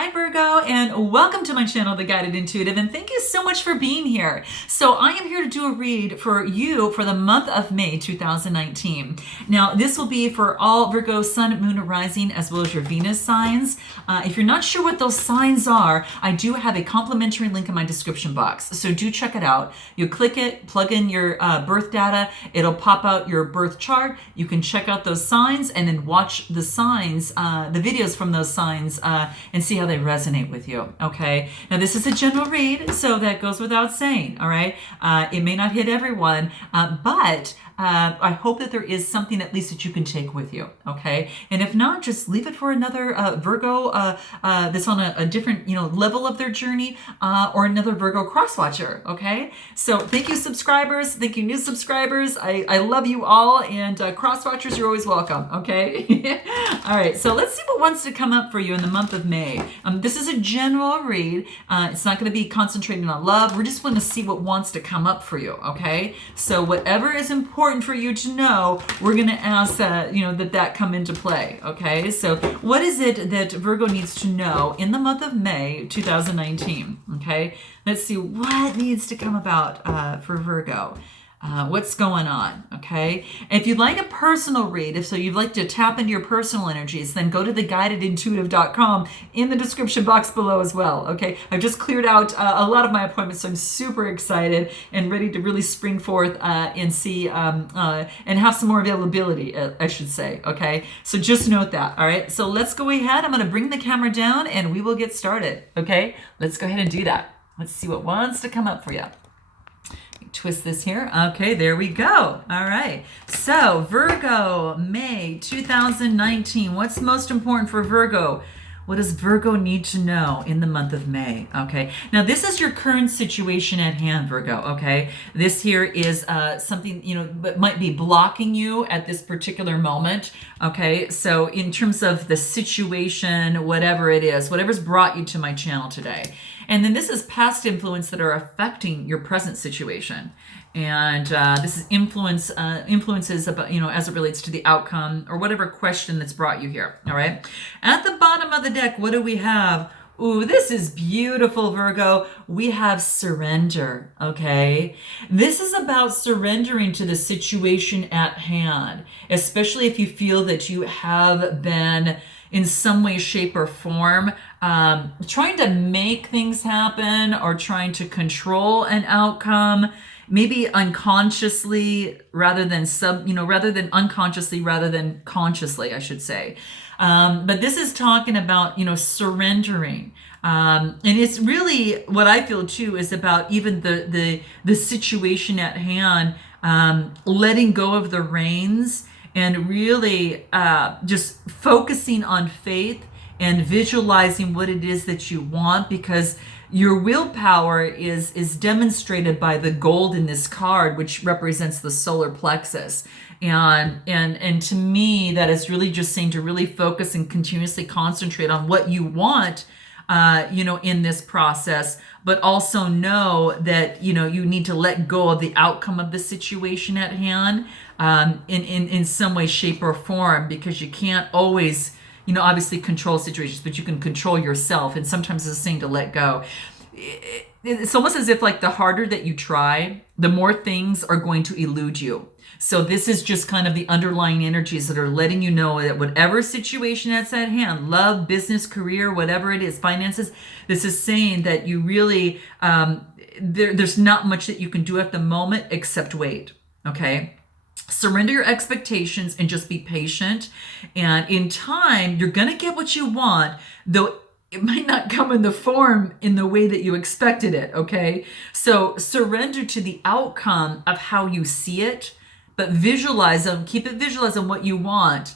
Hi Virgo, and welcome to my channel, The Guided Intuitive, and thank you so much for being here. So I am here to do a read for you for the month of May 2019. Now this will be for all Virgo Sun, Moon, and Rising, as well as your Venus signs. If you're not sure what those signs are, I do have a complimentary link in my description box, so do check it out. You click it, plug in your birth data, it'll pop out your birth chart. You can check out those signs and then watch the signs, the videos from those signs, and see how they resonate with you. Okay, now this is a general read, so that goes without saying. All right, it may not hit everyone, but I hope that there is something at least that you can take with you. Okay, and if not, just leave it for another Virgo that's on a different level of their journey, or another Virgo cross watcher. Okay, so thank you subscribers, thank you new subscribers. I love you all, and cross watchers, you're always welcome. Okay. All right, so let's see what wants to come up for you in the month of May. This is a general read. It's not going to be concentrating on love. We're just going to see what wants to come up for you. Okay, so whatever is important for you to know, we're going to ask that come into play. Okay, so what is it that Virgo needs to know in the month of May 2019? Okay, let's see what needs to come about for Virgo. What's going on, okay? And if you'd like a personal read, if you'd like to tap into your personal energies, then go to theguidedintuitive.com in the description box below as well, okay? I've just cleared out a lot of my appointments, so I'm super excited and ready to really spring forth and see and have some more availability, I should say, okay? So just note that, all right? So let's go ahead. I'm going to bring the camera down and we will get started, okay? Let's go ahead and do that. Let's see what wants to come up for you. Twist this here. Okay, there we go. All right. So Virgo, May 2019. What's most important for Virgo? What does Virgo need to know in the month of May? Okay. Now this is your current situation at hand, Virgo. Okay. This here is something, that might be blocking you at this particular moment. Okay. So in terms of the situation, whatever it is, whatever's brought you to my channel today. And then this is past influence that are affecting your present situation. And this is influences about, as it relates to the outcome or whatever question that's brought you here. All right. At the bottom of the deck, what do we have? Ooh, this is beautiful, Virgo. We have surrender, okay? This is about surrendering to the situation at hand, especially if you feel that you have been in some way, shape, or form trying to make things happen or trying to control an outcome, maybe unconsciously rather than unconsciously rather than consciously, I should say. But this is talking about, surrendering. And it's really what I feel too is about even the situation at hand, letting go of the reins and really just focusing on faith and visualizing what it is that you want, because your willpower is demonstrated by the gold in this card, which represents the solar plexus. And to me, that is really just saying to really focus and continuously concentrate on what you want, in this process, but also know that, you need to let go of the outcome of the situation at hand, in some way, shape, or form, because you can't always, obviously control situations, but you can control yourself. And sometimes it's saying to let go. It's almost as if like the harder that you try, the more things are going to elude you. So this is just kind of the underlying energies that are letting you know that whatever situation that's at hand, love, business, career, whatever it is, finances, this is saying that you really, there's not much that you can do at the moment except wait, okay? Surrender your expectations and just be patient. And in time, you're going to get what you want, though it might not come in the way that you expected it, okay? So surrender to the outcome of how you see it, but keep it visualized on what you want,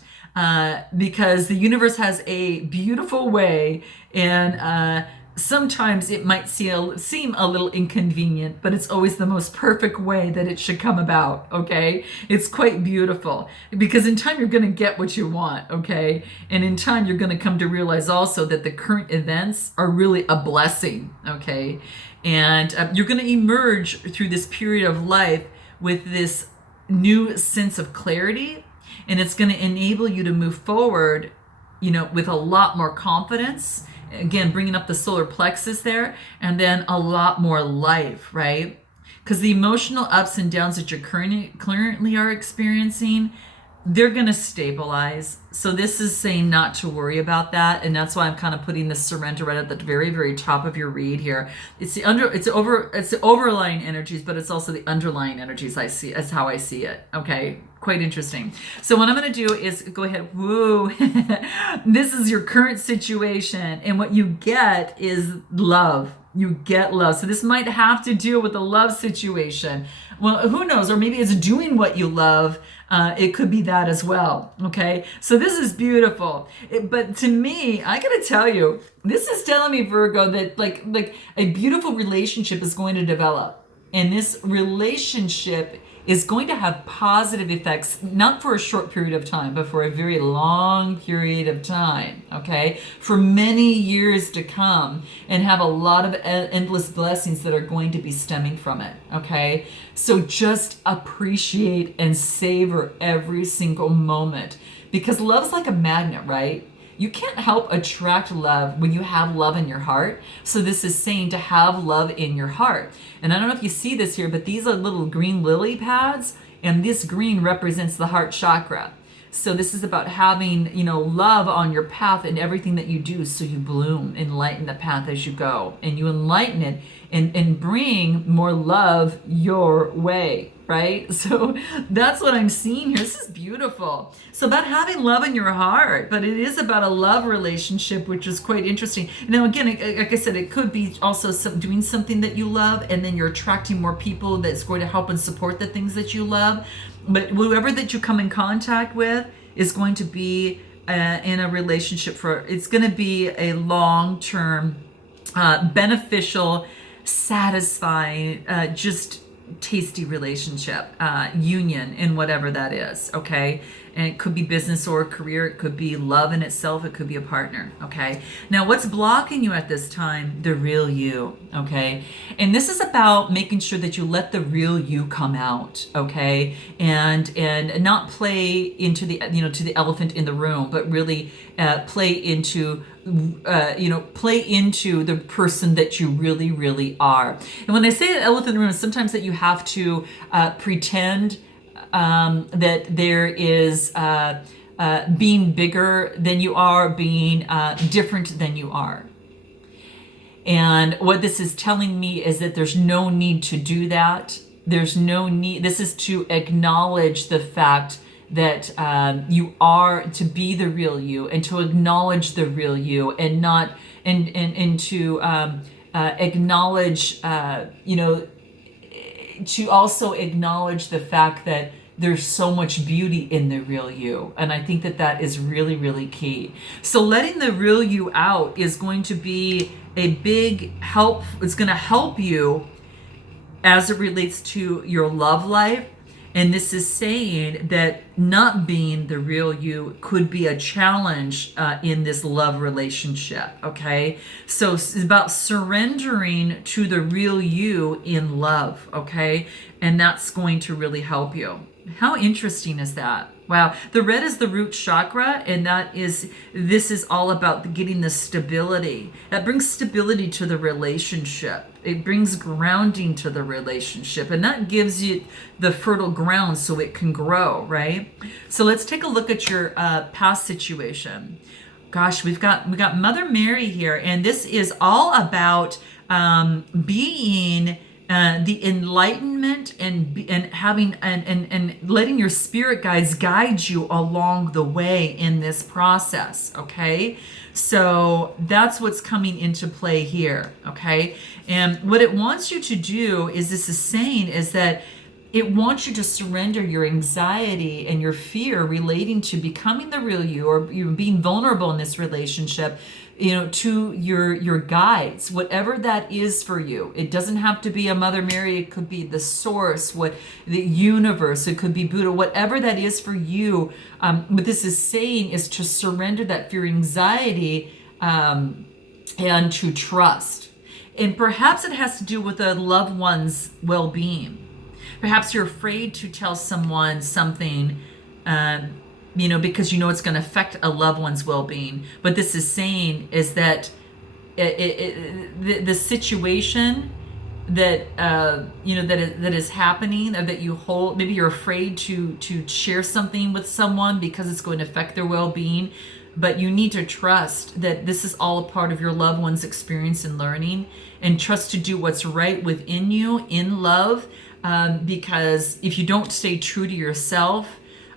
because the universe has a beautiful way, and sometimes it might seem a little inconvenient, but it's always the most perfect way that it should come about, okay? It's quite beautiful, because in time you're going to get what you want, okay? And in time you're going to come to realize also that the current events are really a blessing, okay? And you're going to emerge through this period of life with this new sense of clarity, and it's going to enable you to move forward, with a lot more confidence again, bringing up the solar plexus there, and then a lot more life, right? Because the emotional ups and downs that you're currently are experiencing, they're going to stabilize. So this is saying not to worry about that, and that's why I'm kind of putting the surrender right at the very, very top of your read here. It's the overlying energies, but it's also the underlying energies. That's how I see it. Okay, quite interesting. So what I'm going to do is go ahead. Woo! This is your current situation, and what you get is love. You get love. So this might have to deal with a love situation. Well, who knows? Or maybe it's doing what you love. It could be that as well. Okay. So this is beautiful. But to me, I got to tell you, this is telling me, Virgo, that like a beautiful relationship is going to develop. And this relationship is going to have positive effects, not for a short period of time, but for a very long period of time, okay? For many years to come, and have a lot of endless blessings that are going to be stemming from it, okay? So just appreciate and savor every single moment, because love's like a magnet, right? You can't help attract love when you have love in your heart. So this is saying to have love in your heart. And I don't know if you see this here, but these are little green lily pads, and this green represents the heart chakra. So this is about having, love on your path in everything that you do, so you bloom, enlighten the path as you go, and you enlighten it and bring more love your way, right? So that's what I'm seeing here. This is beautiful. So about having love in your heart, but it is about a love relationship, which is quite interesting. Now, again, like I said, it could be also doing something that you love, and then you're attracting more people that's going to help and support the things that you love. But whoever that you come in contact with is going to be in a relationship it's going to be a long-term, beneficial, satisfying, just tasty relationship, union in whatever that is, okay? And it could be business or career. It could be love in itself. It could be a partner, okay? Now, what's blocking you at this time? The real you, okay? And this is about making sure that you let the real you come out, okay? And not play into the, to the elephant in the room, but really play into the person that you really, really are. And when I say elephant in the room, sometimes that you have to pretend that there is being bigger than you are, being different than you are. And what this is telling me is that there's no need to do that. There's no need. This is to acknowledge the fact that you are to be the real you, and to acknowledge the real you, and not and to acknowledge to also acknowledge the fact that there's so much beauty in the real you. And I think that that is really, really key. So letting the real you out is going to be a big help. It's going to help you as it relates to your love life. And this is saying that not being the real you could be a challenge in this love relationship, okay? So it's about surrendering to the real you in love, okay? And that's going to really help you. How interesting is that? Wow. The red is the root chakra, and this is all about getting the stability. That brings stability to the relationship. It brings grounding to the relationship, and that gives you the fertile ground so it can grow, right? So let's take a look at your past situation. Gosh, we've got Mother Mary here, and this is all about being the enlightenment and having and letting your spirit guides guide you along the way in this process, okay? So that's what's coming into play here, okay? And what it wants you to do is, this is saying, is that it wants you to surrender your anxiety and your fear relating to becoming the real you, or you being vulnerable in this relationship, to your guides, whatever that is for you. It doesn't have to be a Mother Mary. It could be the source, the universe. It could be Buddha, whatever that is for you. What this is saying is to surrender that fear, anxiety, and to trust. And perhaps it has to do with a loved one's well-being. Perhaps you're afraid to tell someone something, because it's going to affect a loved one's well-being. But this is saying is that the situation that that is happening, or that you hold, maybe you're afraid to share something with someone because it's going to affect their well-being, but you need to trust that this is all a part of your loved one's experience and learning, and trust to do what's right within you in love, because if you don't stay true to yourself,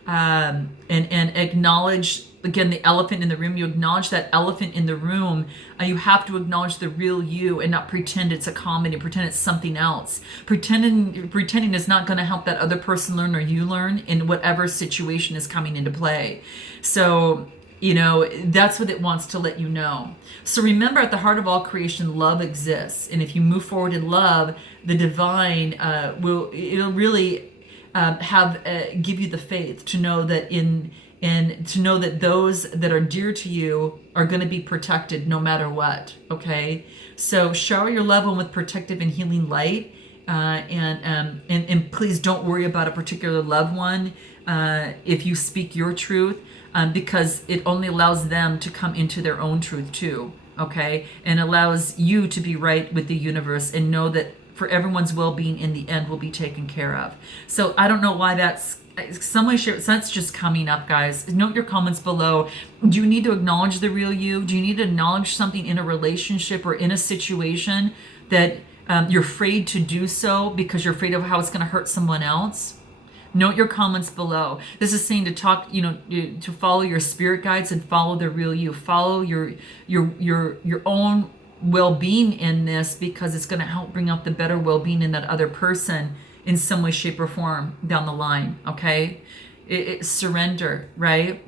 and acknowledge, again, the elephant in the room, you acknowledge that elephant in the room, you have to acknowledge the real you and not pretend it's a comedy, pretend it's something else. Pretending is not going to help that other person learn or you learn in whatever situation is coming into play. So, that's what it wants to let you know. So remember, at the heart of all creation, love exists. And if you move forward in love, the divine it'll really give you the faith to know that to know that those that are dear to you are going to be protected no matter what. Okay, so shower your loved one with protective and healing light, and please don't worry about a particular loved one if you speak your truth, because it only allows them to come into their own truth too. Okay, and allows you to be right with the universe, and know that for everyone's well-being in the end will be taken care of. So I don't know why that's some way, shape, so that's just coming up, guys. Note your comments below. Do you need to acknowledge the real you? Do you need to acknowledge something in a relationship or in a situation that you're afraid to do so because you're afraid of how it's going to hurt someone else? Note your comments below. This is saying to talk, to follow your spirit guides and follow the real you. Follow your own well-being in this, because it's going to help bring out the better well-being in that other person in some way, shape, or form down the line. Okay, surrender, right?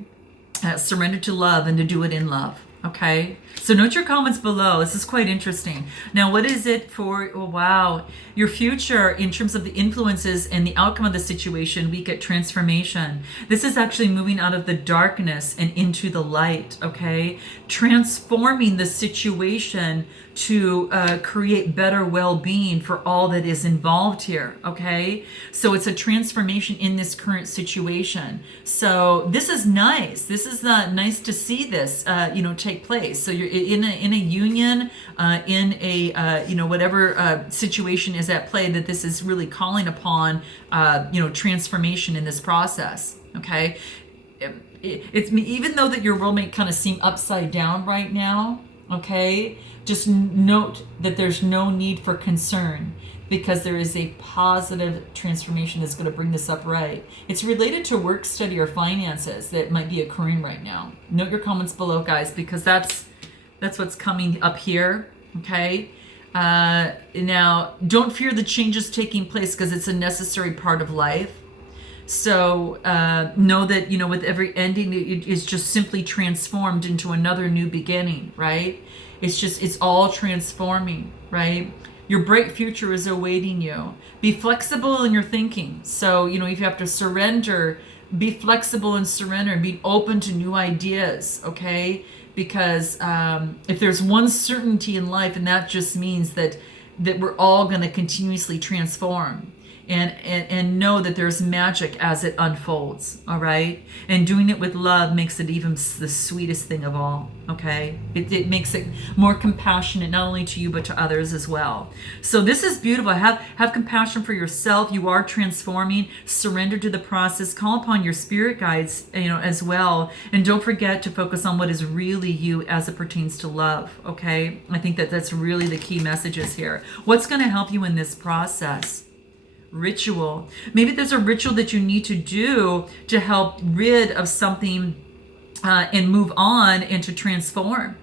Surrender to love, and to do it in love. Okay, so note your comments below. This is quite interesting. Now, what is it for? Oh, wow, your future in terms of the influences and the outcome of the situation? We get transformation. This is actually moving out of the darkness and into the light. Okay, transforming the situation to create better well-being for all that is involved here. Okay, so it's a transformation in this current situation. So this is nice. This is nice to see this take place. So you're in a union, in a whatever situation is at play, that this is really calling upon transformation in this process. Okay, it's even though that your world may kind of seem upside down right now. Okay, just note that there's no need for concern, because there is a positive transformation that's going to bring this up right. It's related to work, study, or finances that might be occurring right now. Note your comments below, guys, because that's what's coming up here. Okay, now don't fear the changes taking place, because it's a necessary part of life. So know that, with every ending, it is just simply transformed into another new beginning, right? It's all transforming, right? Your bright future is awaiting you. Be flexible in your thinking. So, if you have to surrender, be flexible and surrender, and be open to new ideas, okay? Because if there's one certainty in life, and that just means that we're all going to continuously transform. And know that there's magic as it unfolds, all right? And doing it with love makes it even the sweetest thing of all, okay? It makes it more compassionate, not only to you, but to others as well. So this is beautiful. Have compassion for yourself. You are transforming. Surrender to the process. Call upon your spirit guides, as well. And don't forget to focus on what is really you as it pertains to love, okay? I think that's really the key messages here. What's going to help you in this process? Ritual. Maybe there's a ritual that you need to do to help rid of something and move on, and to transform,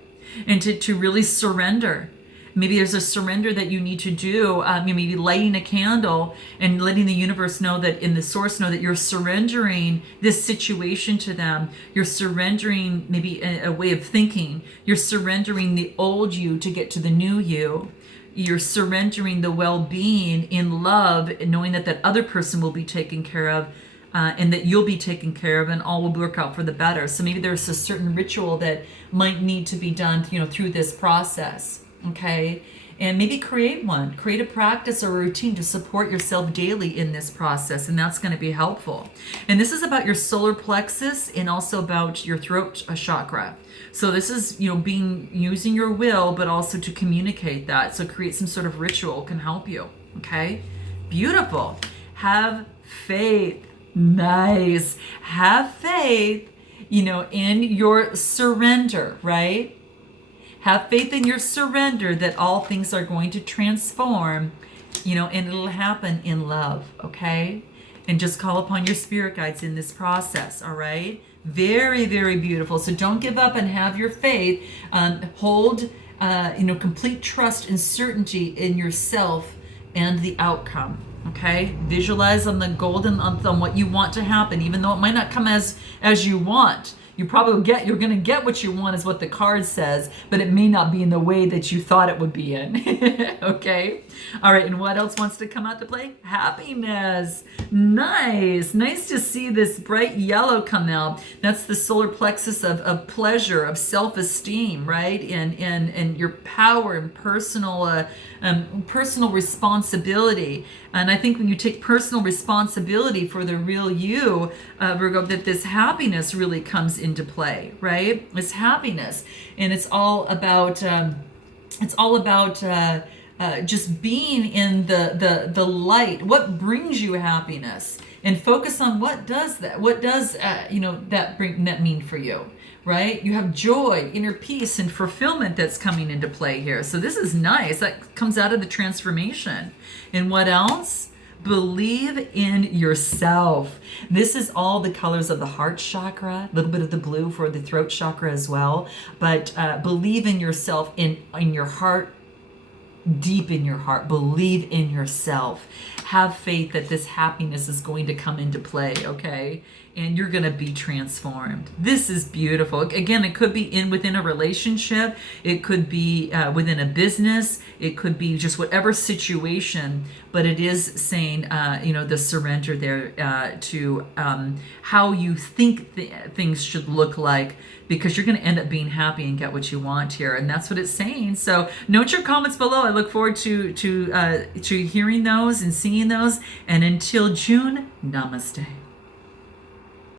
and to really surrender. Maybe there's a surrender that you need to do. Maybe lighting a candle and letting the universe know that, in the source know that you're surrendering this situation to them. You're surrendering maybe a way of thinking. You're surrendering the old you to get to the new you. You're surrendering the well-being in love, and knowing that other person will be taken care of, and that you'll be taken care of, and all will work out for the better. So maybe there's a certain ritual that might need to be done, through this process. Okay. And maybe create one, create a practice or a routine to support yourself daily in this process. And that's going to be helpful. And this is about your solar plexus and also about your throat chakra. So this is, using your will, but also to communicate that. So create some sort of ritual can help you. Okay. Beautiful. Have faith. Nice. Have faith, in your surrender, right? Have faith in your surrender that all things are going to transform, and it'll happen in love, okay? And just call upon your spirit guides in this process, all right? Very, very beautiful. So don't give up and have your faith. Hold, complete trust and certainty in yourself and the outcome. Okay, visualize on the golden on what you want to happen, even though it might not come as you want. You're going to get what you want, is what the card says, but it may not be in the way that you thought it would be in. Okay. All right. And what else wants to come out to play? Happiness. Nice to see this bright yellow come out. That's the solar plexus of pleasure, of self-esteem, right? And your power and personal responsibility. And I think when you take personal responsibility for the real you, Virgo, that this happiness really comes into play, right? It's happiness, and it's all about just being in the light. What brings you happiness, and focus on what does that mean for you. Right? You have joy, inner peace, and fulfillment that's coming into play here. So this is nice. That comes out of the transformation. And what else? Believe in yourself. This is all the colors of the heart chakra, a little bit of the blue for the throat chakra as well. But believe in yourself, in your heart, deep in your heart. Believe in yourself. Have faith that this happiness is going to come into play, okay? And you're going to be transformed. This is beautiful. Again, it could be within a relationship. It could be within a business. It could be just whatever situation. But it is saying, the surrender there to how you think things should look like, because you're going to end up being happy and get what you want here. And that's what it's saying. So note your comments below. I look forward to hearing those and seeing those. And until June, namaste.